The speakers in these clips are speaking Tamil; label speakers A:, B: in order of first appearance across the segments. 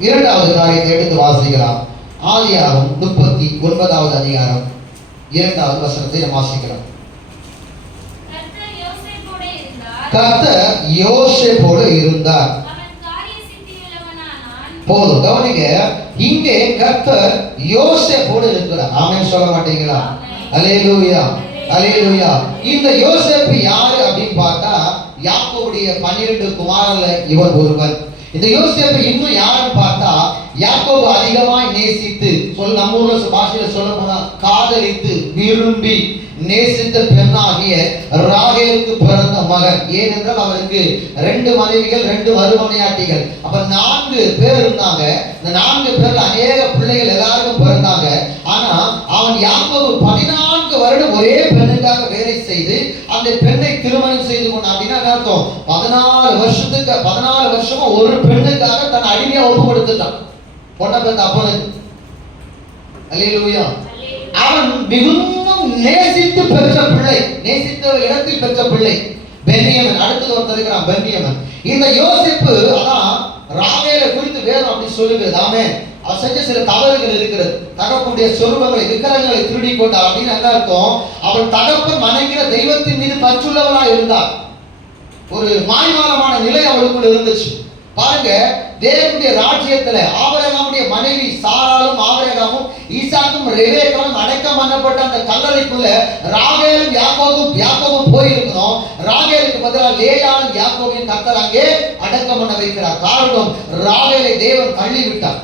A: இரண்டாவது காரியத்தை எடுத்து வாசிக்கலாம். ஆதியாகம் முப்பத்தி ஒன்பதாவது அதிகாரம். இரண்டாவது வசனத்தை நாம் வாசிக்கலாம்.
B: கர்த்தர் யோசேப்போடு இருந்தார்.
A: போதும் கவனிங்க. இங்கே கர்த்தர் யோசேப்போடு இருக்கிறார். ஆமென் சொல்ல மாட்டீங்களா? அலேலூயா அலேலூயா இந்த யோசேப்பு யாரு அப்படின்னு பார்த்தா யாக்கோவுடைய பன்னிரண்டு குமாரர்ல இவர் ஒருவர். இந்த யோசேப்பை இன்னும் யாருன்னு பார்த்தா யாக்கோபு அதிகமாய் நேசித்து சொல் நம்ம ஊர்ல பாஷையில சொல்ல போனா காதலித்து விரும்பி நேசித்த பெண்ணாகிய ராகேலுக்கு பிறந்த மகன். ஏனென்றால் அவருக்கு ரெண்டு மனைவிகள் ரெண்டு மறுமனையாட்டிகள். அப்ப நான்கு பேர் இருந்தாங்க. இந்த நான்கு பேர்ல அநேக பிள்ளைகள் எல்லாருக்கும் பிறந்தாங்க. ஆனா அவன் யாக்கோபு பதினான்கு வருடம் ஒரே பெண்ணுக்காக வேலை செய்து அந்த பெண்ணை திருமணம் அப்படின்னா அர்த்தம் பதினாலு வருஷத்துக்கு பதினாலு வருஷமா ஒரு பெண்ணுக்காக தன் அடிமையா ஒப்பு கொடுத்துட்டான் பொண்ணை பெற்ற அப்பனுக்கு. அல்லேலூயா. அவன் மிகவும் நேசித்து பெற்ற பிள்ளை. நேசித்த இடத்தில் பெற்ற பிள்ளை. பென்னியமன். அடுத்தது ஒருத்தர் இருக்கிறான் பென்னியமன். இந்த யோசிப்பு அதான் ராகேலை குறித்து வேதம் அப்படி சொல்லுகிறது. ஆமே அவன் செஞ்ச சில தவறுகள் இருக்கிறது. தகப்பனுடைய சொருபங்களை விக்கிரகங்களை திருடி கொண்டார் அப்படின்னு என்ன அர்த்தம். அவன் தகப்பன் மனைகிற தெய்வத்தின் மீது பற்றுள்ளவனா இருந்தார் ஒரு மாய்மாலமான நிலை அவளுக்குள் இருந்துச்சு. பாருங்க தேவனுடைய ராஜ்யத்துல ஆபரகாமுடைய மனைவி சாராலும் ஆபரகாமும் ஈசாக்கும் ரெவேக்காவும் அடக்கம் பண்ணப்பட்ட அந்த கல்லறைக்குள்ள ராகேலும் யாக்கோவும் யாக்கோவும் போயிருக்கிறோம் ராகேலுக்கு பதிலாக லேயாலும் யாக்கோவையும் கத்தர் அங்கே அடக்கம் பண்ண வைக்கிறார். காரணம் ராகேலை தேவன் தள்ளி விட்டார்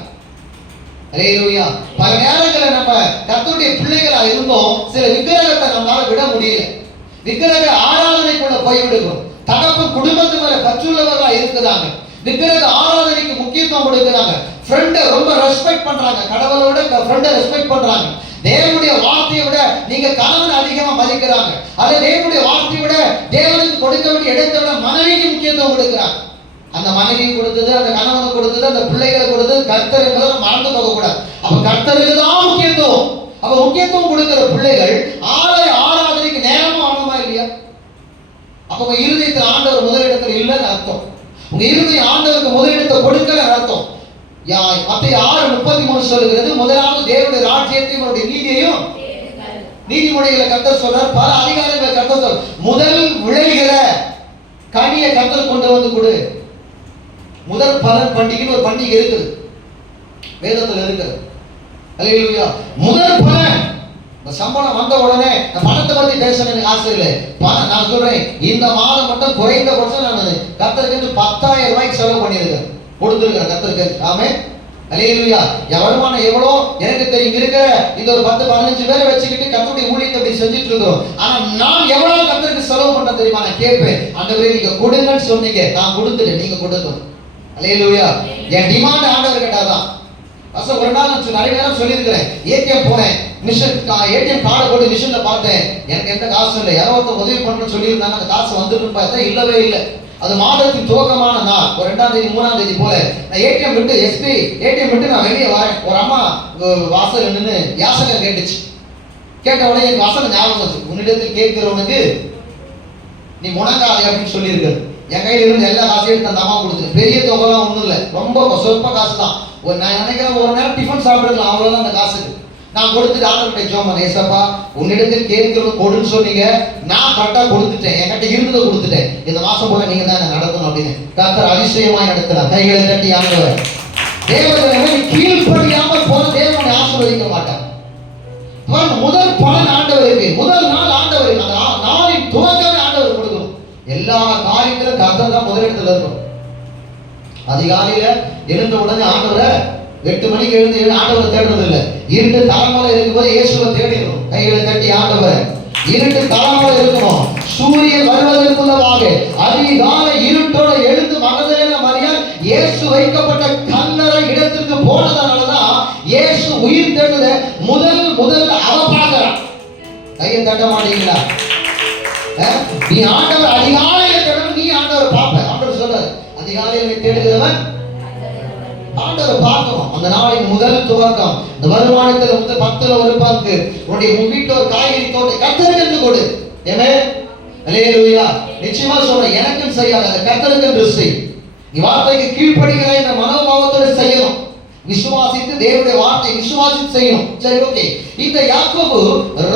A: அல்லேலூயா பல நேரங்களில் நம்ம கத்துடைய பிள்ளைகளா இருந்தோம். சில விக்கிரகத்தை நம்மளால விட முடியல. விக்கிரக ஆராதனைக்குள்ள போய்விடுகிறோம். தகப்பு குடும்பத்து மேல பற்றுள்ளவர்களா இருக்கிறாங்க விக்கிரக ஆராதனைக்கு முக்கியத்துவம் கொடுக்கிறாங்க. ஃப்ரெண்டை ரொம்ப ரெஸ்பெக்ட் பண்றாங்க. கடவுளோட ஃப்ரெண்டை ரெஸ்பெக்ட் பண்றாங்க. தேவனுடைய வார்த்தையை விட நீங்க கணவன் அதிகமா மதிக்கிறாங்க. அது தேவனுடைய வார்த்தையை விட தேவனுக்கு கொடுக்க வேண்டிய இடத்தை விட மனைவிக்கு முக்கியத்துவம் கொடுக்கிறாங்க. அந்த மனைவி கொடுத்தது அந்த கணவனை கொடுத்தது அந்த பிள்ளைகளை கொடுத்தது கர்த்தர் என்பதை மறந்து போக கூடாது அப்ப கர்த்தருக்கு தான் முக்கியத்துவம். அப்ப முக்கியத்துவம் கொடுக்கிற பிள்ளைகள் ஆலய ஆராதனைக்கு நேரம் அப்போ உங்க இருதயத்தில் ஆண்டவர் முதலிடத்தில் இல்லைன்னு அர்த்தம். உங்க இருதயம் ஆண்டவருக்கு முதலிடத்தை கொடுக்கல அர்த்தம். யா மத்திய ஆறு முப்பத்தி மூணு சொல்லுகிறது முதலாவது தேவனுடைய ராஜ்யத்தையும் அவருடைய நீதியையும் நீதிமொழிகளை கத்த சொல்றார் பல அதிகாரங்களை கத்த சொல் முதல் விளைகிற கனியை கத்தல் கொண்டு வந்து கொடு. முதல் பலன் பண்டிகைன்னு ஒரு பண்டிகை இருக்குது. வேதத்தில் இருக்குது. முதல் பலன் இந்த சம்பளம் வந்த உடனே நான் பணத்தை பத்தி பேசணும் எனக்கு ஆசை இல்லை. பணம் நான் சொல்றேன் இந்த மாதம் மட்டும் குறைந்தபட்சம் நான் கத்தருக்கு பத்தாயிரம் ரூபாய்க்கு செலவு பண்ணியிருக்கேன். கொடுத்துருக்கிறேன் கத்தருக்கு. ஆமே அலையிலுயா என் வருமானம் எவ்வளோ? எனக்கு தெரியும் இருக்கிற இந்த ஒரு பத்து பதினஞ்சு பேரை வச்சுக்கிட்டு கத்தருடைய ஊழியத்தை அப்படி செஞ்சுட்டு இருக்கிறோம் ஆனா நான் எவ்வளவு கத்தருக்கு செலவு பண்ண தெரியுமா? நான் கேட்பேன். அந்த ஆண்டவரே நீங்க கொடுங்கன்னு சொன்னீங்க. நான் கொடுத்துட்டேன். நீங்க கொடுக்கணும். அலையிலுயா என் டிமாண்ட் ஆண்டவர் கேட்டாதான் அசோ ஒரு நாள் நான் நிறைய நேரம் சொல்லியிருக்கிறேன். ஏடிஎம் போனேன். மிஷின் ஏடிஎம் கார்டை போட்டு மிஷினில் பார்த்தேன். எனக்கு எந்த காசும் இல்லை. யாரோ ஒருத்தர் உதவி பண்றேன்னு சொல்லியிருந்தாங்க. அந்த காசு வந்துருன்னு பார்த்தா இல்லவே இல்லை. அது மாதத்தின் துவக்கமான நாள். ஒரு ரெண்டாம் தேதி மூணாம் தேதி போல. நான் ஏடிஎம் விட்டு எஸ்பி ஏடிஎம் விட்டு நான் வெளியே வரேன். ஒரு அம்மா வாசல் நின்று யாசகம் கேட்டுச்சு. கேட்ட உடனே எனக்கு வசனம் ஞாபகம் வந்துச்சு. உன்னிடத்தில் கேட்கிறவனுக்கு நீ முணங்காதே அப்படின்னு சொல்லியிருக்காரு. என் கையில இருந்து எல்லா காசையும் எடுத்து அந்த அம்மா கொடுத்து பெரிய தொகைலாம் ஒன்றும் இல்லை. ரொம்ப சொற்ப காசு தான் ஒரு நான் நினைக்கிறேன் ஒரு நேரம் டிஃபன் சாப்பிடுக்கலாம் அவ்வளோதான் அந்த காசுக்கு. நான் கொடுத்துட்டு ஆண்டவர்கிட்ட ஜோம் பண்ணேன் ஏசப்பா உன்னிடத்தில் கேட்கிறது கொடுன்னு சொன்னீங்க. நான் கரெக்டாக கொடுத்துட்டேன். என்கிட்ட இருந்ததை கொடுத்துட்டேன். இந்த மாசம் போல நீங்க தான் நடத்தணும் அப்படின்னு டாக்டர் அதிசயமாய் நடத்தினார். கைகளை தட்டி ஆண்டவர். தேவதனை கீழ்ப்படியாமல் போல தேவனை ஆசீர்வதிக்க மாட்டார். முதல் பலன் ஆண்டவருக்கு முதல் நாள் ஆண்டவருக்கு அந்த ஆ- நாளின் துவக்கமே ஆண்டவர் கொடுக்கணும். எல்லா காரியத்திலும் கர்த்தர் தான் முதலிடத்துல இருக்கும் அதிகாலையில எழுந்த உடனே ஆண்டவரை எட்டு மணிக்கு எழுந்து ஆண்டவரை தேடுறது இல்லை இருட்டு தலைமலை இருக்கும்போது இயேசுவை தேடிடணும். கைகளை தட்டி ஆண்டவரை. இருட்டு தலைமலை இருக்கணும். சூரியன் வருவதற்குள்ளவாக அதிகால இருட்டோட எழுந்து மகதலேன மரியாள் இயேசு வைக்கப்பட்ட கல்லறை இடத்திற்கு போனதுனாலதான் இயேசு உயிர் தேடுத முதல் முதல் அவ பார்க்கிறான் கையை தட்ட மாட்டீங்களா? அஹ்? நீ ஆண்டவர் அதிகாலையில தேடணும் நீ ஆண்டவர் பார்ப்ப. ஆண்டவர் சொல்றாரு அதிகாலையில தேடுகிறவன் அதை பார்க்கணும் அந்த நாளின் முதல் துவக்கம். இந்த வருமானத்துல வந்து பத்துல ஒரு பங்கு. உன்னுடைய உன் ஒரு காய்கறி தோட்டம் கத்தருக்கு என்று கொடு. ஏமே? அலேலுயா நிச்சயமா சொல்றேன் எனக்கும் செய்யாத அதை கத்தருக்கு என்று செய். நீ வார்த்தைக்கு கீழ்ப்படுகிற என்ற மனோபாவத்தோட செய்யணும். விசுவாசித்து தேவனுடைய வார்த்தை விசுவாசித்து செய்யணும். சரி ஓகே. இந்த யாக்கோபு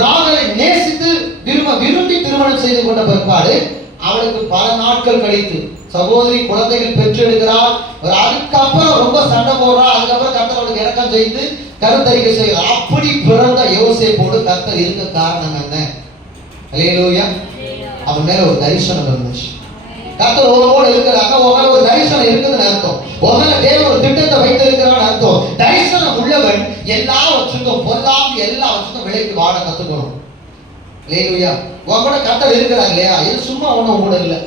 A: ராகலை நேசித்து விரும்ப விரும்பி திருமணம் செய்து கொண்ட பிற்பாடு அவளுக்கு பல நாட்கள் கழித்து. சகோதரி குழந்தைகள் பெற்றெடுக்கிறார் ஒரு அதுக்கப்புறம் ரொம்ப சண்டை போடுறா. அதுக்கப்புறம் கர்த்தர் அவளுக்கு இறக்கம் செய்து கருத்தரிக்கை செய்கிறார். அப்படி பிறந்த யோசேப்போடு கர்த்தர் இருக்க காரணம் என்ன? அல்லேலூயா அவன் மேல ஒரு தரிசனம் இருந்துச்சு. கர்த்தர் உங்களோடு இருக்கிறாங்க உங்களை ஒரு தரிசனம் இருக்குதுன்னு அர்த்தம். உங்களை தேவன் ஒரு திட்டத்தை வைத்திருக்கிறான்னு அர்த்தம். தரிசனம் உள்ளவன் எல்லாவற்றுக்கும் பொல்லாது எல்லாவற்றுக்கும் விலைக்கு வாழ கத்துக்கணும். லேலுயா உன் கூட கத்தர் இருக்கிறார் இல்லையா இது சும்மா ஒன்றும் கூட இல்லை.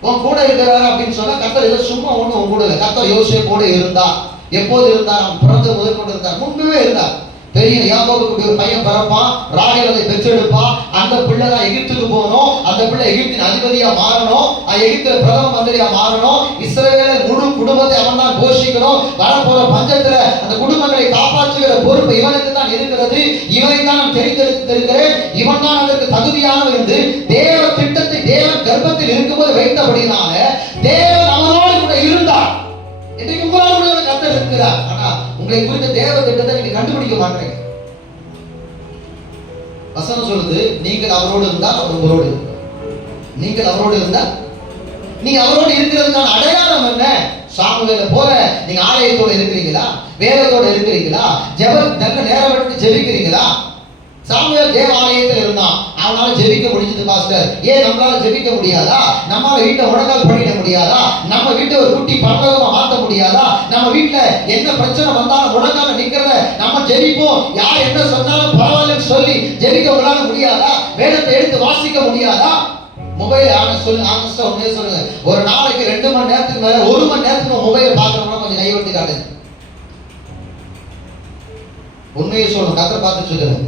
A: உன் கூட இருக்கிறாரு அப்படின்னு சொன்னா கத்தர் இது சும்மா ஒன்றும் உன் கூட இல்லை. கத்தர் யோசிய கூட இருந்தா எப்போது இருந்தார்? அவன் பிறந்த முதல் கொண்டு இருந்தார். முன்பே இருந்தார். பெரிய யாக்கோபுக்கு ஒரு பையன் பிறப்பான் ராகேல் அதை பெற்றெடுப்பான் அந்த பிள்ளை தான் எகிப்துக்கு போகணும் அந்த பிள்ளை எகிப்தின் அதிபதியா மாறணும் அஹ் பிரதம மந்திரியா மாறணும் இஸ்ரேல முழு குடும்பத்தை அவன் தான் போஷிக்கணும் வரப்போற பஞ்சத்துல அந்த குடும்பங்களை காப்பாற்றுகிற பொறுப்பு இவனுக்கு தான் இருக்கிறது இவனை தான் நான் தெரிந்தெடுத்திருக்கிறேன் இவன் தான் அதற்கு தகுதியானவன் என்று தேவ திட்டத்தை தேவன் கர்ப்பத்தில் இருக்கும்போது வைத்தபடினால உங்களை குறித்த தேவ திட்டத்தை நீங்க கண்டுபிடிக்க மாட்டீங்க வசனம் சொல்லுது நீங்கள் அவரோடு இருந்தால் அவர் உங்களோடு. நீங்கள் அவரோடு இருந்தால் நீங்க அவரோடு இருக்கிறதுக்கான அடையாளம் என்ன? சாமுவேல போல நீங்க ஆலயத்தோட இருக்கிறீங்களா? வேதத்தோட இருக்கிறீங்களா? ஜெப நல்ல நேரம் எடுத்து ஜெபிக்கிறீங்களா? சாமுவேல் தேவ ஆலயத்தில் இருந்தான். அவனால ஜெபிக்க முடிஞ்சது பாஸ்டர். ஏன் நம்மளால ஜெபிக்க முடியாதா? நம்மளால வீட்டை உடனே பண்ணிட முடியாதா? நம்ம வீட்டை ஒரு குட்டி பரலோகமா என்ன பிரச்சனை வந்தாலும் முடங்கால நிக்கிறத நம்ம ஜெயிப்போம் யார் என்ன சொன்னாலும் பரவாயில்லன்னு சொல்லி ஜெயிக்க உங்களால முடியாதா? வேதத்தை எடுத்து வாசிக்க முடியாதா? மொபைல் ஆன சொல்லு ஆனஸ்டா உண்மையை சொல்லுங்க. ஒரு நாளைக்கு ரெண்டு மணி நேரத்துக்கு மேல ஒரு மணி நேரத்துக்கு மொபைல் பார்க்கணும்னா கொஞ்சம் கை விட்டு உண்மையை சொல்லணும். கத்திர பார்த்து சொல்லுங்க.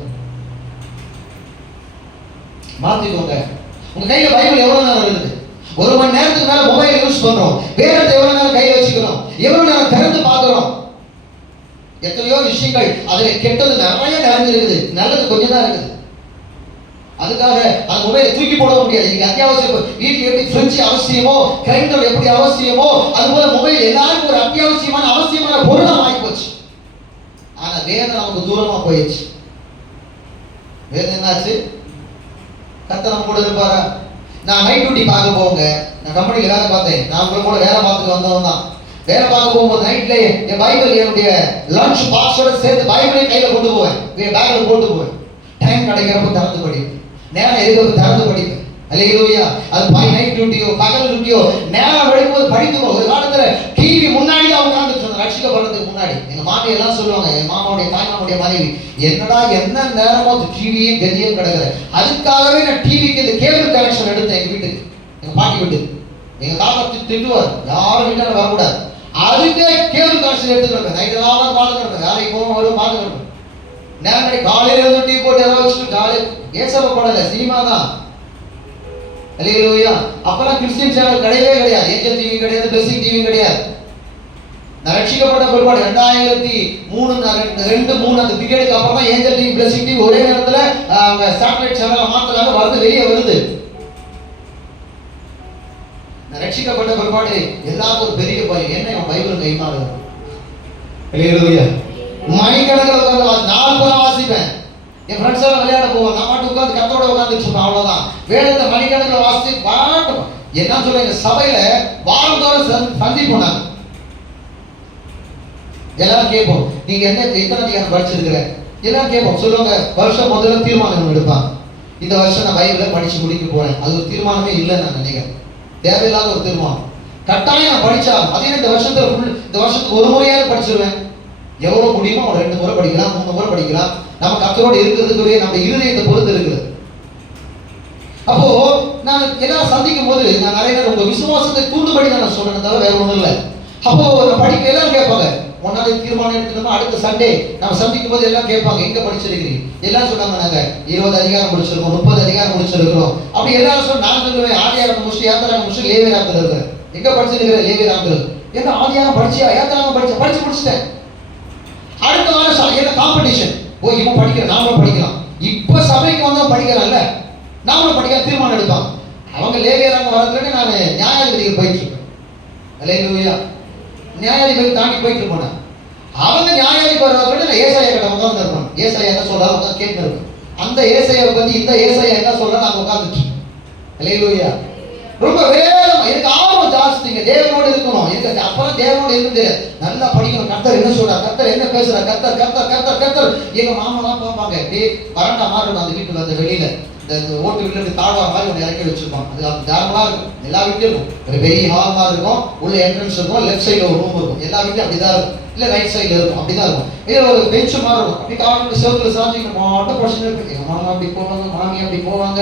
A: மாத்திக்கோங்க. உங்க கையில பைபிள் எவ்வளவு நேரம் இருக்குது? ஒரு மணி நேரத்துக்கு மேல மொபைல் யூஸ் பண்றோம். வேதத்தை எவ்வளவு நேரம் கையில் வச்சுக்கிறோம்? எவ்வளவு நேரம் திறந்து பார்க்கிறோம்? எத்தனையோ விஷயங்கள் அதுல கெட்டது நிறைய நிறைஞ்சிருக்குது நல்லது கொஞ்சம் தான் இருக்குது. அதுக்காக அந்த மொபைலை தூக்கி போட முடியாது. இன்னைக்கு அத்தியாவசியம் வீட்டுக்கு எப்படி ஃப்ரிட்ஜ் அவசியமோ கிரைண்டர் எப்படி அவசியமோ அது போல மொபைல் எல்லாருக்கும் ஒரு அத்தியாவசியமான அவசியமான பொருளா ஆகி போச்சு ஆனா வேதனை நமக்கு தூரமா போயிடுச்சு. வேதனை என்னாச்சு? கத்தனம் கூட இருப்பாரா? நான் நைட் டியூட்டி பார்க்க போங்க நான் கம்பெனியில் வேலை பார்த்தேன். நான் உங்களை கூட வேலை பார்த்துட்டு வந்தவன் தான். வேலை பார்க்க போகும்போது நைட்ல என் பைபிள் என்னுடைய லஞ்ச் பாக்ஸோட சேர்த்து பைபிளையும் கையில் கொண்டு போவேன். பேக்கில் போட்டு போவேன். டைம் கிடைக்கிறப்ப திறந்து படிப்பேன். நேரம் இருக்கிறப்ப திறந்து படிப்பேன். அல்லையா அது பை நைட் டியூட்டியோ பகல் டியூட்டியோ நேரம் படிக்கும்போது படிக்கும் ஒரு காலத்தில் டிவி முன்னாடி தான் உட்கார்ந்து சொன்ன ரட்சிக்கப்படுறதுக்கு முன்னாடி எங்க மாமி எல்லாம் சொல்லுவாங்க. என் மாமாவுடைய தாய் மாமாவுடைய மனைவி என்னடா என்ன நேரமோ டிவியே கதியும் கிடக்குற அதுக்காகவே நான் டிவிக்கு இந்த கேபிள் கனெக்ஷன் எடுத்தேன் எங்க வீட்டுக்கு. எங்க பாட்டி வீட்டுக்கு. எங்க தாத்தா திட்டுவார். யாரும் வீட்டில் வரக்கூடாது. அதுக்கே கேபிள் கனெக்ஷன் எடுத்துக்கிறேன் நைட்டு எல்லாம் பார்த்துக்கிறேன் வேலைக்கு போகும் வரும் பார்த்துக்கிறேன் நேரம் காலையில இருந்து டீ போட்டு எதாவது வச்சுட்டு காலையில் ஏசப்ப படல. சினிமா தான். அல்லேலூயா. அப்பெல்லாம் கிறிஸ்டின் சேனல் கிடையவே கிடையாது. ஏஞ்சல் டிவி கிடையாது பிளஸிங் டிவி கிடையாது. நான் ரட்சிக்கப்பட்ட பிற்பாடு ரெண்டாயிரத்தி மூணு நான் ரெண்டு- மூணு அந்த பீரியடுக்கு அப்புறம் ஏஞ்சல் டிவி பிளஸிங் டிவி ஒரே நேரத்துல அவங்க சேட்டலைட் சேனலை மாத்துறாங்க வருது வெளியே வருது. நான் ரட்சிக்கப்பட்ட பிற்பாடு எல்லாருக்கும் ஒரு பெரிய பயம் என்ன என் பைபிள் கைமாறு அல்லேலூயா மணிக்கணக்கில் உட்காந்து நாலு பேரை வாசிப்பேன். என் ஃப்ரெண்ட்ஸ் எல்லாம் விளையாட போவோம் நான் பாட்டு உட்காந்து கத்தோட உட்காந்துட்டு இருப்பேன் அவ்வளவுதான். வேதத்தை மணிக்கணக்கில் வாசித்து பாட்டு என்ன சொல்லுங்க சபையில வாரந்தோறும் சந்தி- சந்திப்போம் நாங்க. எல்லாரும் கேட்போம் நீங்க என்ன எத்தனை அதிகாரம் படிச்சிருக்கிற? எல்லாம் கேட்போம் சொல்லுவாங்க வருஷம் முதல்ல தீர்மானம் எடுப்பாங்க இந்த வருஷம் நான் பைபிளை படிச்சு முடிக்க போறேன். அது ஒரு தீர்மானமே இல்லை நான் நினைக்கிறேன். தேவையில்லாத ஒரு தீர்மானம். கட்டாயம் நான் படிச்சா அதே இந்த வருஷத்துல ஃபுல் இந்த வருஷத்துக்கு ஒரு முறையாவது படிச்சிருவேன். எவ்வளவு முடியுமோ ஒரு ரெண்டு முறை படிக்கலாம் மூணு முறை படிக்கலாம். நம்ம கத்தரோடு இருக்கிறதுக்குரிய நம்ம இருதயத்தை பொறுத்து இருக்குது. அப்போ நான் எல்லாம் சந்திக்கும் போது நான் நிறைய நேரம் உங்க விசுவாசத்தை தூண்டுபடி தான் நான் சொல்றேன் தவிர வேற ஒன்றும் இல்லை. அப்போ நான் படிக்க எல்லாரும் கேட்பாங்க ஒன்னாவது தீர்மானம் எடுத்துட்டோமா அடுத்த சண்டே நம்ம சந்திக்கும் போது எல்லாம் கேட்பாங்க எங்க படிச்சிருக்கிறீங்க எல்லாம் சொன்னாங்க நாங்க. இருபது அதிகாரம் முடிச்சிருக்கோம் முப்பது அதிகாரம் முடிச்சிருக்கிறோம். அப்படி எல்லாரும் சொன்ன நான் சொல்லுவேன் ஆதியாரம் முடிச்சு யாத்திராகம் முடிச்சு லேவியராமத்தில் இருக்கிறேன் எங்க படிச்சிருக்கிற லேவியராமத்தில் என்ன ஆதியாரம் படிச்சியா? யாத்திராகம் படிச்ச படிச்சு முடிச்சிட்டேன். அடுத்த வாரம் என்ன காம்படிஷன் ஓ இவன் படிக்கிற நாமளும் படிக்கலாம். இப்ப சபைக்கு வந்தா படிக்கிறான்ல நாமளும் படிக்கலாம் தீர்மானம் எடுப்பான் அவங்க லேவியராங்க வரதுலன்னு நான் நியாயாதிபதிக்கு போயிட்டு இருக்கேன். நியாயாதிபதி தாண்டி போயிட்டு போனேன் அவங்க நியாயாதிபதி வருவாங்க நான் ஏசாயா கிட்ட உட்கார்ந்து இருக்கணும் ஏசாயா என்ன சொல்றாரு? உட்காந்து கேட்டு இருக்கணும் அந்த ஏசாயாவை பத்தி இந்த ஏசாயா என்ன சொல்ற நாங்க உட்காந்துட்டு இல்லையா ரொம்ப வேகமா எனக்கு ஆர்வம் ஜாஸ்திங்க தேவனோடு இருக்கணும். எனக்கு அப்புறம் தேவனோடு இருந்து நல்லா படிக்கணும். கர்த்தர் என்ன சொல்றா கர்த்தர் என்ன பேசுறா கர்த்தர் கர்த்தர் கர்த்தர் கர்த்தர். எங்க மாமாலாம் பார்ப்பாங்க டேய் பரண்டா மாதிரி இருக்கும் அந்த வீட்டுல அந்த வெளியில. இந்த ஓட்டு வீட்டுல தாழ்வா மாதிரி ஒன்று இறக்கி வச்சிருப்பாங்க. அது அது தாராளமா இருக்கும். எல்லா வீட்லயும் இருக்கும். ஒரு பெரிய ஹால் மாதிரி இருக்கும். உள்ள என்ட்ரன்ஸ் இருக்கும். லெஃப்ட் சைடுல ஒரு ரூம் இருக்கும். எல்லா வீட்லயும் அப்படிதான் இருக்கும். இல்ல ரைட் சைடில் இருக்கும். அப்படிதான் இருக்கும். இல்லை ஒரு பெஞ்ச் மாதிரி இருக்கும். அப்படி காலையில் செவத்துல சாஞ்சிக்கிட்டு மாட்டம். பிரச்சனை இருக்கு. எங்க மாமா அப்படி போவாங்க மாமி அப்படி போவாங்க.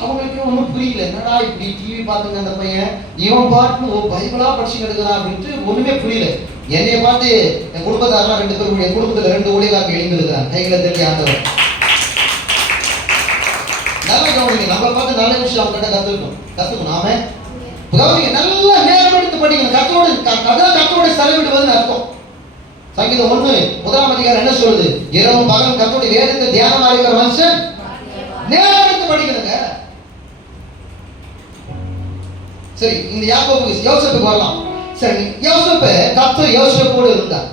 A: அவங்களுக்கு ஒன்றும் புரியல. என்னடா இப்படி டிவி பார்த்துங்க அந்த பையன்? இவன் பாட்டு ஓ பைபிளா படிச்சு எடுக்கிறான் அப்படின்ட்டு ஒண்ணுமே புரியல. என்னைய பார்த்து என் குடும்பத்தாரெல்லாம் ரெண்டு பேரும் என் குடும்பத்துல ரெண்டு ஊழியக்காரங்க எழுந்திருக்கிறான் கைகளை தெரிஞ்ச ஆண்டவர் நல்லா கவனிங்க. நம்ம பார்த்து நல்ல விஷயம் அவங்ககிட்ட கத்துக்கணும். கத்துக்கணும். நாம கவனிங்க நல்லா நேரம் எடுத்து படிக்கணும் கத்தோடு கதை கத்தோடு செலவிடுவதுன்னு அர்த்தம். சங்கீதம் ஒண்ணு முதலாம் அதிகாரம் என்ன சொல்லுது? இரவு பகல் கத்தோட வேதத்தை தியானமா இருக்கிற மனுஷன் நேரம் எடுத்து படிக்கிறதுங்க சரி இந்த யாக்கோபு யோசப்புக்கு வரலாம். சரி யோசப்பு கர்த்தர் யோசப்போடு இருந்தார்.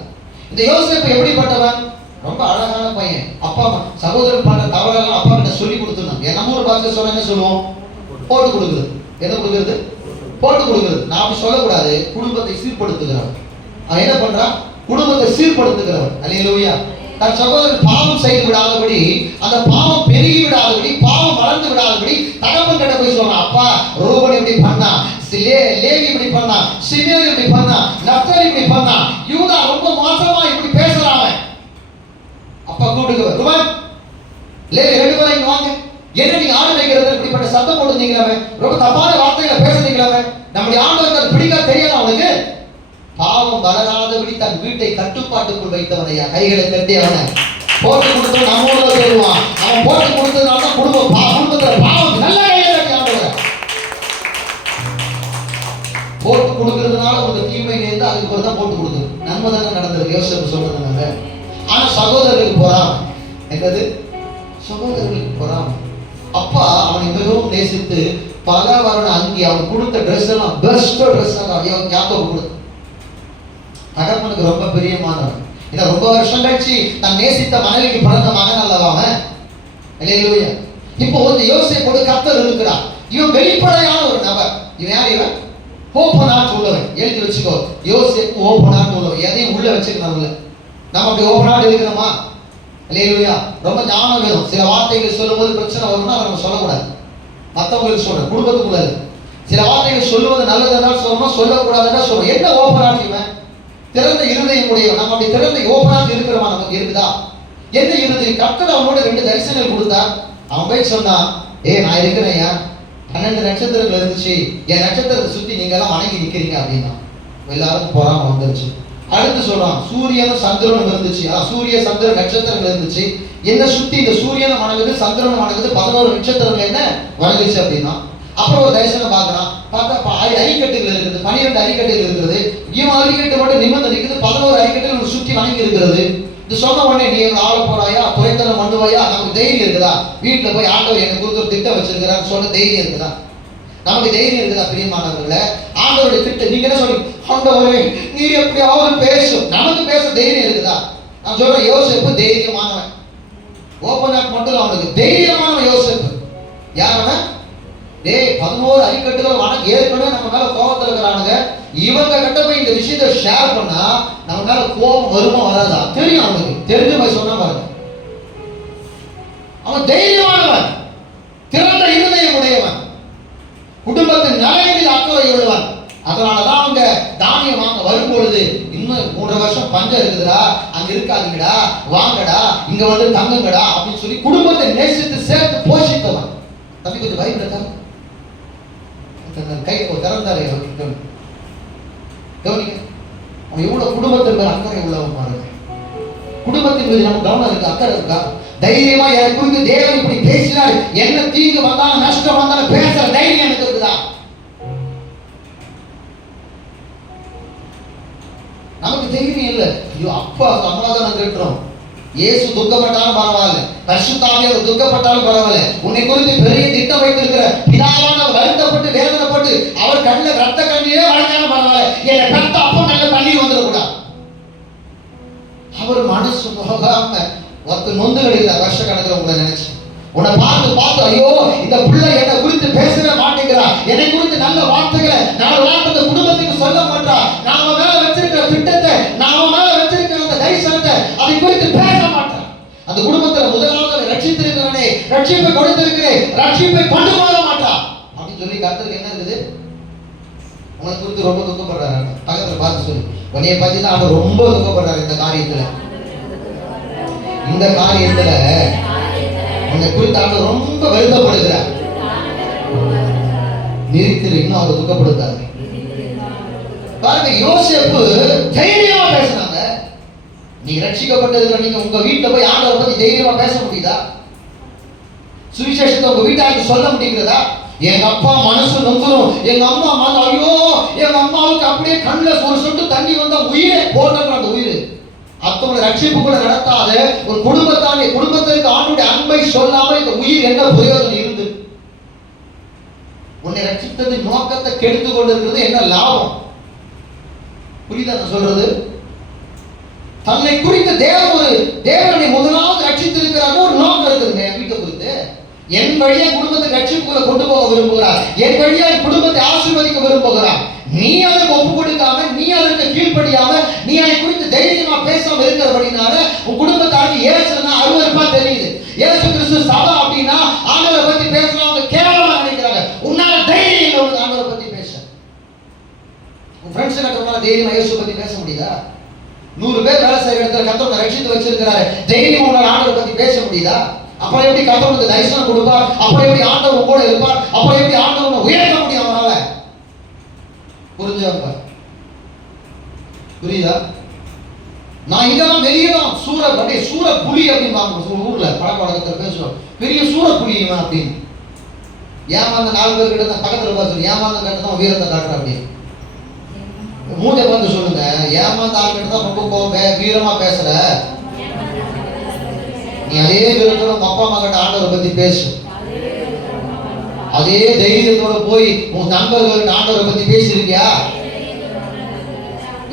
A: இந்த யோசப்பு எப்படிப்பட்டவன்? ரொம்ப அழகான பையன். அப்பா அம்மா சகோதரர் பண்ண தவறெல்லாம் அப்பா கிட்ட சொல்லி கொடுத்துருந்தாங்க என்னமோ ஒரு ஊர் சொன்னா என்ன சொல்லுவோம். போட்டு கொடுக்குறது. என்ன கொடுக்குறது? போட்டு கொடுக்குறது. நாம சொல்லக்கூடாது. குடும்பத்தை சீர்படுத்துகிறவன். அவன் என்ன பண்றான்? குடும்பத்தை சீர்படுத்துகிறவன். அல்லையா தன் சகோதரர் பாவம் செய்து விடாதபடி அந்த பாவம் பெருகி விடாதபடி பாவம் வளர்ந்து விடாதபடி தகப்பன் கிட்ட போய் சொல்றான் அப்பா ரூபன் இப்படி பண்ணா லே லேவி இப்படி பண்ணா சிமியர் இப்படி பண்ணா நப்தலி இப்படி பண்ணா யூதா ரொம்ப மோசமா இப்படி பேசுறான் அவன் அப்பா கூப்பிட்டு ரூபன் லேவி ரெண்டு பேரும் இங்க வாங்க. என்ன நீங்க ஆடு வைக்கிறது இப்படிப்பட்ட சத்தம் போட்டுருந்தீங்களாமே ரொம்ப தப்பான வார்த்தைகளை பேசுறீங்களாமே. நம்முடைய ஆண்டவருக்கு அது பிடிக்காது தெரியல அவனுக்கு பாவம் வளராதபடி தன் வீட்டை கட்டுப்பாட்டுக்குள் வைத்தவனையா? கைகளை தட்டி அவனை. போட்டு கொடுத்து நம்ம பெஸ்ட் ட்ரெஸ் ஞாபகம் கொடுத்து தகப்பனுக்கு ரொம்ப பிரியமானவன் இதை ரொம்ப வருஷம் கழிச்சு தன் நேசித்த மனைவிக்கு பிறந்த மகன் அல்லவாவன் இல்லையா இப்போ இந்த யோசிப்போடு கத்தர் இருக்கிறான் இவன் வெளிப்படையான ஒரு நபர். இவன் யார் இவன்? ஓப்பனாட்டு உள்ளவன். எழுதி வச்சுக்கோ. யோசிப்பு ஓப்பனாட்டு உள்ளவன். எதையும் உள்ள வச்சுக்கணும் உள்ள நம்ம அப்படி ஓப்பனாட்டு இருக்கிறோமா இல்லையா ரொம்ப ஞானம் வேணும். சில வார்த்தைகள் சொல்லும்போது பிரச்சனை வரும்னா அதை நம்ம சொல்லக்கூடாது. மற்றவங்களுக்கு சொல்றேன். குடும்பத்துக்குள்ள சில வார்த்தைகள் சொல்லுவது நல்லதுன்னா சொல்லணும் சொல்லக்கூடாதுன்னா சொல்லணும். என்ன ஓப்பனாட்டு இவன்? திறந்த இருதயம் உடையவன். நம்ம அப்படி திறந்த ஓப்பனாக இருக்கிறோமா நமக்கு இருக்குதா? என்ன இருதயம் கத்தர் அவனோட ரெண்டு தரிசனங்கள் கொடுத்தா அவன் போய் சொன்னான் ஏ நான் இருக்கிறேன் பன்னெண்டு நட்சத்திரங்கள் இருந்துச்சு. என் நட்சத்திரத்தை சுற்றி நீங்க எல்லாம் வணங்கி நிற்கிறீங்க அப்படின்னா எல்லாரும் பொறாம வந்துருச்சு. அடுத்து சொல்றான் சூரியனும் சந்திரனும் இருந்துச்சு. சூரிய சந்திர நட்சத்திரங்கள் இருந்துச்சு. என்ன சுத்தி இந்த சூரியனை வணங்குது சந்திரனை வணங்குது பதினோரு நட்சத்திரங்கள் என்ன? வணங்குச்சு அப்படின்னா அப்புறம் ஒரு தரிசனம் பார்க்குறான். பார்த்தா ப- ஐ- அரிக்கட்டுகள் இருக்குது பனிரெண்டு அரிக்கட்டுகள் இருக்குது இவன் அரிக்கட்டு மட்டும் நிமிர்ந்து நிற்குது பதினோரு அரிக்கட்டுகள் நம்ம சுற்றி வணங்கி இருக்கிறது. இது சொன்ன உடனே நீ எங்க ஆள போறாயா துறைத்தனம் பண்ணுவாயா நமக்கு தைரியம் இருக்குதா? வீட்டில் போய் ஆண்டவர் எனக்கு கொடுக்குற திட்டம் வச்சிருக்கிறான்னு சொல்ல தைரியம் இருக்குதா? நமக்கு தைரியம் இருக்குதா பிரியமானவர்கள? ஆண்டவருடைய திட்டம் நீங்க என்ன சொல்லி ஆண்டவரே நீ எப்படியாவது பேசும். நமக்கு பேச தைரியம் இருக்குதா? நான் சொல்றேன் யோசிப்பு தைரியமானவன். ஓப்பன் ஆப் மட்டும் அவனுக்கு. தைரியமானவன் யோசிப்பு. யாரவன் டேய் பதினோரு அடிக்கட்டுகள் வணக்கம் ஏற்கனவே நம்ம மேல கோபத்துல இருக்கிறானுங்க. இவங்க கிட்ட போய் இந்த விஷயத்த ஷேர் பண்ணா நம்ம மேல கோபம் வருமா வராதா? தெரியும் அவனுக்கு. தெரிஞ்சு போய் சொன்னா பாருங்க. அவன் தைரியமானவன். திறந்த இருதயம் உடையவன். குடும்பத்தின் நிலையில் அக்கறை உள்ளவன். அதனாலதான் அவங்க தானியம் வாங்க வரும்பொழுது இன்னும் மூன்று வருஷம் பஞ்சம் இருக்குதுடா. அங்க இருக்காதீங்கடா. வாங்கடா. இங்க வந்து தங்குங்கடா அப்படின்னு சொல்லி குடும்பத்தை நேசித்து சேர்த்து போஷித்தவன். தம்பி கொஞ்சம் பயப்பட கை திறந்தாரு கவனிங்க அவன் எவ்வளவு குடும்பத்தின் மேல் அக்கறை உள்ளவன் பாருங்க. குடும்பத்தின் மீது நம்ம கவனம் இருக்கு அக்கறை இருக்கா? தைரியமா எனக்கு குறித்து தேவன் இப்படி பேசினாரு. என்ன தீங்கு வந்தாலும் நஷ்டம் வந்தாலும் பேசுற தைரியம் எனக்கு இருக்குதா? நமக்கு தைரியம் இல்ல. ஐயோ அப்பா சமாதானம் கட்டுறோம். இயேசு துக்கப்பட்டாலும் பரவாயில்ல. பரிசுத்தாவியர் துக்கப்பட்டாலும் பரவாயில்ல. உன்னை குறித்து பெரிய திட்டம் வைத்திருக்கிற பிதாவான வருத்தப்பட்டு வேதனைப்பட்டு அவர் கண்ணில் ரத்த கண்ணீரே வழங்காலும் பரவாயில்ல. என்னை பெத்த அப்போ கண்ணில் தண்ணீர் வந்துடக்கூடாது. அவர் மனசு போகாம ஒருத்தர் நொந்து வருஷ கணக்கில் உங்களை நினைச்சு. உன்னை பார்த்து பார்த்து ஐயோ இந்த பிள்ளை என்னை குறித்து பேசவே மாட்டேங்கிறா. என்னை குறித்து நல்ல வார்த்தைகளை நாலு வார்த்தை அந்த குடும்பத்துல முதலாவது அவனை ரட்சித்திருக்கிறவனே ரட்சிப்பை கொடுத்திருக்கிறேன். ரட்சிப்பை கொண்டு போக மாட்டா. அப்படின்னு சொல்லி கருத்துக்கு என்ன இருக்குது? உங்களை குறித்து ரொம்ப துக்கப்படுறாரு. பக்கத்துல பார்த்து சொல்லு. உன்னைய பார்த்தீங்கன்னா தான் அவர் ரொம்ப துக்கப்படுறாரு இந்த காரியத்துல. இந்த காரியத்துல உன்னை குறித்து அவர் ரொம்ப வருத்தப்படுகிறார். நிறுத்திரு. இன்னும் அவர் துக்கப்படுத்தாரு பாருங்க யோசிப்பு தைரியம் நீங்க ரட்சிக்கப்பட்டதுல நீங்க உங்க வீட்டுல போய் ஆண்டவரை பத்தி தைரியமா பேச முடியுதா? சுவிசேஷத்தை உங்க வீட்டாருக்கு சொல்ல முடியுங்கிறதா எங்க அப்பா மனசு நொந்துரும். எங்க அம்மா மன ஐயோ எங்க அம்மாவுக்கு அப்படியே கண்ணில் ஒரு சொட்டு தண்ணி வந்தா உயிரே போட்டோம் அந்த உயிர். அத்தவங்களை ரட்சிப்பு கூட நடத்தாத ஒரு குடும்பத்தானே குடும்பத்திற்கு ஆண்டுடைய அன்பை சொல்லாம இந்த உயிர் என்ன பிரயோஜனம் இருந்து உன்னை ரட்சித்தது நோக்கத்தை கெடுத்து கொண்டிருக்கிறது என்ன லாபம்? புரியுதா நான் சொல்றது? தன்னை குறித்த தேவன் ஒரு தேவனை முதலாவது ரட்சித்திருக்கிறார் ஒரு நோக்கம் இருக்குதுங்க என் வீட்டை குறித்து. என் வழியா குடும்பத்தை ரட்சிப்புக்குள்ள கொண்டு போக விரும்புகிறார். என் வழியா என் குடும்பத்தை ஆசீர்வதிக்க விரும்புகிறார். நீ அதற்கு ஒப்பு கொடுக்காம நீ அதற்கு கீழ்ப்படியாம நீ அதை குறித்து தைரியமா பேசாம இருக்கிறபடினால உன் குடும்பத்தாருக்கு இயேசுனா அருவருப்பா தெரியுது. இயேசு கிறிஸ்து சபா அப்படின்னா ஆண்டவரை பத்தி பேசலாம் அவங்க கேவலமா நினைக்கிறாங்க. உன்னால தைரியம் ஆண்டவரை பத்தி பேச. உன் ஃப்ரெண்ட்ஸ் கிட்ட தைரியமா இயேசு பத்தி பேச முடியுதா? நூறு பேர் வேலை செய்யற இடத்துல கத்தவங்க ரட்சித்து வச்சிருக்கிறாரு. தைரியம் உங்களால் ஆண்டவரை பத்தி பேச முடியுதா? அப்புறம் எப்படி கத்தவனுக்கு தரிசனம் கொடுப்பார்? அப்புறம் எப்படி ஆண்டவர் கூட இருப்பார்? அப்புறம் எப்படி ஆண்டவனை உயர்த்த முடியும் அவனால புரிஞ்சவங்க புரியுதா? நான் இங்கெல்லாம் வெளியே தான் சூர அப்படியே சூர புலி அப்படின்னு ஊர்ல பழக்க வழக்கத்தில் பேசுவோம். பெரிய சூர புலி அப்படின்னு. ஏமாந்த நாலு பேர் கிட்ட பக்கத்தில் பார்த்து ஏமாந்த கிட்ட தான் வீரத்தை காட்டுற அப்படின்னு. மூட்டை வந்து சொல்லுங்க ஏமாந்த ஆள் தான் ரொம்ப கோவம் வீரமா பேசுற நீ அதே வீரத்தோட உங்க அப்பா அம்மா கிட்ட ஆண்டவரை பத்தி பேசு. அதே தைரியத்தோட போய் உன் நண்பர்கள் ஆண்டவரை பத்தி பேசியிருக்கியா?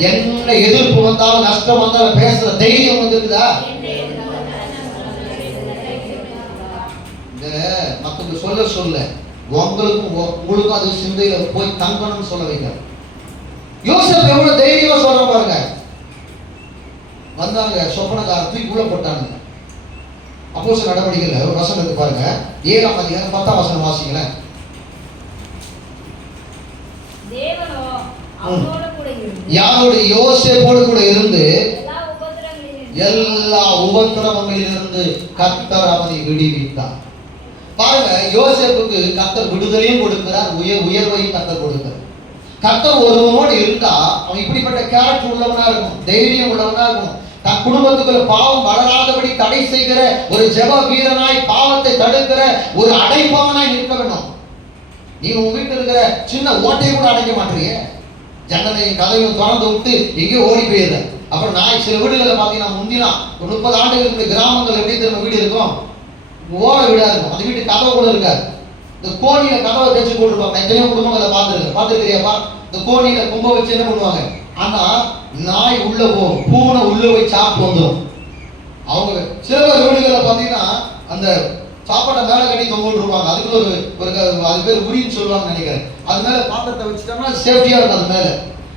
A: என்ன எதிர்ப்பு வந்தாலும் நஷ்டம் வந்தாலும் பேசுற தைரியம் வந்திருக்குதா? இந்த மத்தவங்க சொல்ல சொல்ல உங்களுக்கும் உங்களுக்கும் அது சிந்தையில போய் தங்கணும்னு சொல்ல வைங்க. யோசப் எவ்வளவு தைரியமா சொல்ற பாருங்க. வந்தாங்க சொப்பனக்கார தூக்கி உள்ள போட்டானுங்க அப்போ சில நடவடிக்கைகள் ஒரு வசனத்தை பாருங்க. ஏழாம் அதிகாரம் பத்தாம் வசனம் வாசிங்களேன். யாரோட? யோசேப்போடு கூட இருந்து
B: எல்லா
A: உபத்திரவங்களிலிருந்து கர்த்தர் அவனை விடுவித்தார். பாருங்க யோசேப்புக்கு கர்த்தர் விடுதலையும் கொடுக்கிறார் உயர் உயர்வையும் கர்த்தர் கொடுக்கிறார். கர்த்தர் ஒருவனோடு இருந்தா அவன் இப்படிப்பட்ட கேரக்டர் உள்ளவனா இருக்கும் தைரியம் உள்ளவனா இருக்கும் தன் குடும்பத்துக்குள்ள பாவம் வளராதபடி தடை செய்கிற ஒரு ஜெப வீரனாய் பாவத்தை தடுக்கிற ஒரு அடைப்பவனாய் நிற்க வேண்டும். நீ உன் வீட்டில் இருக்கிற சின்ன ஓட்டையை கூட அடைக்க மாட்டீங்க ஜன்னலையும் கதையும் திறந்து விட்டு எங்கேயோ ஓடி போயிடுற. அப்புறம் நான் சில வீடுகளில் பார்த்தீங்கன்னா முந்தினா ஒரு முப்பது ஆண்டுகளுக்கு முன்னாடி கிராமங்கள் எப்படி திரும்ப வீடு இருக்கும்? ஓட வீடா இருக்கும். அந்த வீட்டு கதவை கூட இருக்காது. இந்த கோணியில கதவை தேய்ச்சி போட்டுருப்பாங்க. எத்தனையோ குடும்பங்களை பார்த்துருக்கேன். பார்த்துருக்கிறியாப்பா? இந்த கோணியில கும்ப வச்சு என்ன பண்ணுவாங்க? ஆனா நாய் உள்ள போகும் பூனை உள்ள போய் சாப்பிட்டு வந்துடும் அவங்க சில பேர் வீடுகளில் பார்த்தீங்கன்னா அந்த சாப்பாட்டை மேலே கட்டி தொங்க இருப்பாங்க. அதுக்கு ஒரு ஒரு அது பேர் உரின்னு சொல்லுவாங்க நினைக்கிறேன். அது மேலே பாத்திரத்தை வச்சுட்டோம்னா சேஃப்டியாக இருக்கும் அது மேலே.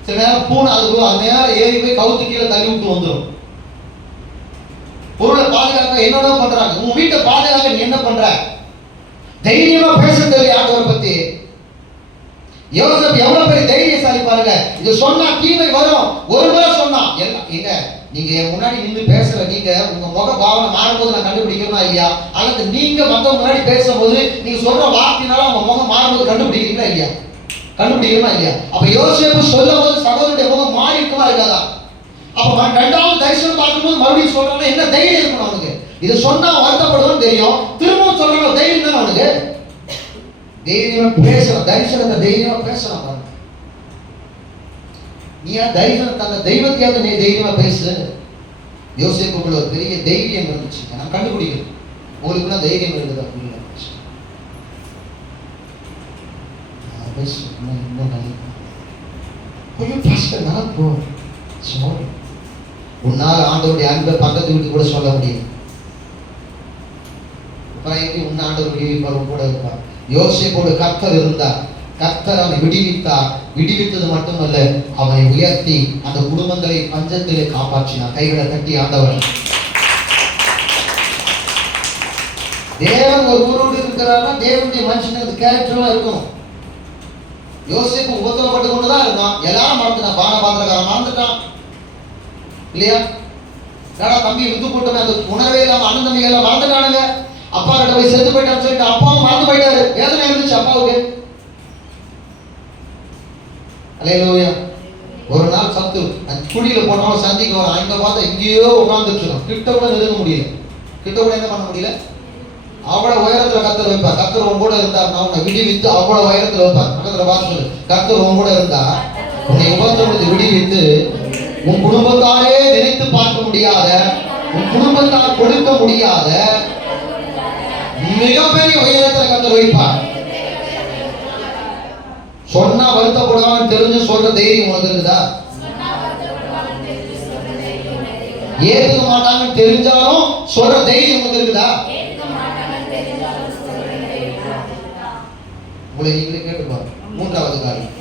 A: சில நேரம் பூனை அதுக்கு அது நேரம் ஏறி போய் கவுத்து கீழே தள்ளி விட்டு வந்துடும் பொருளை பாதுகாக்க என்னதான் பண்றாங்க. உன் வீட்டை பாதுகாக்க நீ என்ன பண்ற? தைரியமா பேசுறது தெரியல ஆண்டவரை பத்தி? யோசப் எவ்வளவு பெரிய தைரியசாலி பாருங்க. இது சொன்னா தீமை வரும். ஒரு முறை சொன்னா. எல்லாம் இங்க நீங்க என் முன்னாடி நின்று பேசுற நீங்க உங்க முக பாவனை மாறும்போது நான் கண்டுபிடிக்கிறனா இல்லையா? அல்லது நீங்க மத்த முன்னாடி பேசும்போது நீங்க சொல்ற வார்த்தையினால உங்க முகம் மாறும்போது கண்டுபிடிக்கிறீங்களா இல்லையா? கண்டுபிடிக்கிறோமா இல்லையா? அப்ப யோசேப்பு சொல்லும் போது சகோதரனுடைய முகம் மாறி இருக்குமா இருக்காதா? அப்ப நான் ரெண்டாவது தரிசனம் பார்க்கும்போது மறுபடியும் சொல்றாங்க என்ன தைரியம் இருக்கணும் அவனுக்கு? இது சொன்னா வருத்தப்படுவோம் தெரியும். திரும்ப அவனுக்கு தைரியமா பேசலாம் தரிசனத்தை தைரியமா பேசலாம் பாருங்க நீ ஏன் தைரியம் அந்த தெய்வத்தையாவது நீ தைரியமா பேசு. யோசிப்புக்குள்ள ஒரு பெரிய தைரியம் இருந்துச்சு. நான் கண்டுபிடிக்கிறேன் உங்களுக்குள்ள தைரியம் இருந்தது புரியல உன்னால் ஆண்டோடைய அன்பை பக்கத்து வீட்டு கூட சொல்ல முடியும் பயந்து எப்படி உன் கூட இருப்பார். யோசிப்போடு கர்த்தர் இருந்தார். கர்த்தர் அவனை விடுவித்தார். விடுவித்தது மட்டுமல்ல அவனை உயர்த்தி அந்த குடும்பங்களை பஞ்சத்திலே காப்பாற்றினார். கைகளை தட்டி ஆண்டவர். தேவன் ஒரு ஊரோடு இருக்கிறார்னா தேவனுடைய மனுஷனுக்கு கேரக்டரா இருக்கும். யோசிப்பு உபத்திரப்பட்டு கொண்டுதான் இருந்தான். எல்லாரும் மறந்துட்டான். பான பாத்திரக்காரன் மறந்துட்டான். இல்லையா? தம்பி வித்து போட்டோமே அந்த உணர்வே இல்லாம அண்ணன் தம்பிகள் எல்லாம் மறந்துட்டானுங்க. அப்பா கிட்ட போய் செத்து போயிட்டான்னு சொல்லிட்டு அப்பாவும் மறந்து போயிட்டாரு. வேதனை இருந்துச்சு அப்பாவுக்கு. அலையிலோயா ஒரு நாள் சத்து அந்த போனாலும் சந்திக்கு வரும் அங்க பார்த்தா எங்கேயோ உட்கார்ந்துட்டு இருக்கோம். கிட்ட கூட நெருங்க முடியல. கிட்ட கூட என்ன பண்ண முடியல? அவ்வளவு உயரத்துல கத்தர் வைப்பார். கத்தர் உன் கூட இருந்தார் நான் உன்னை விடுவித்து அவ்வளவு உயரத்துல வைப்பார். பக்கத்துல பார்த்து கத்தர் உன் கூட இருந்தா உன்னை உபத்திரத்தை விடுவித்து உன் குடும்பத்தாரே நினைத்து பார்க்க முடியாத உன் குடும்பத்தார் கொடுக்க முடியாத மிகப்பெரிய உயரத்துல கத்தர் வைப்பார். சொன்னா வருத்தப்படுவான் தெரிஞ்சு சொல்ற தைரியம் உனக்கு இருக்குதா? ஏத்துக்க மாட்டாங்கன்னு தெரிஞ்சாலும் சொல்ற தைரியம் உனக்கு இருக்குதா? உங்களை நீங்களே கேட்டு பாருங்க. மூன்றாவது காரியம்.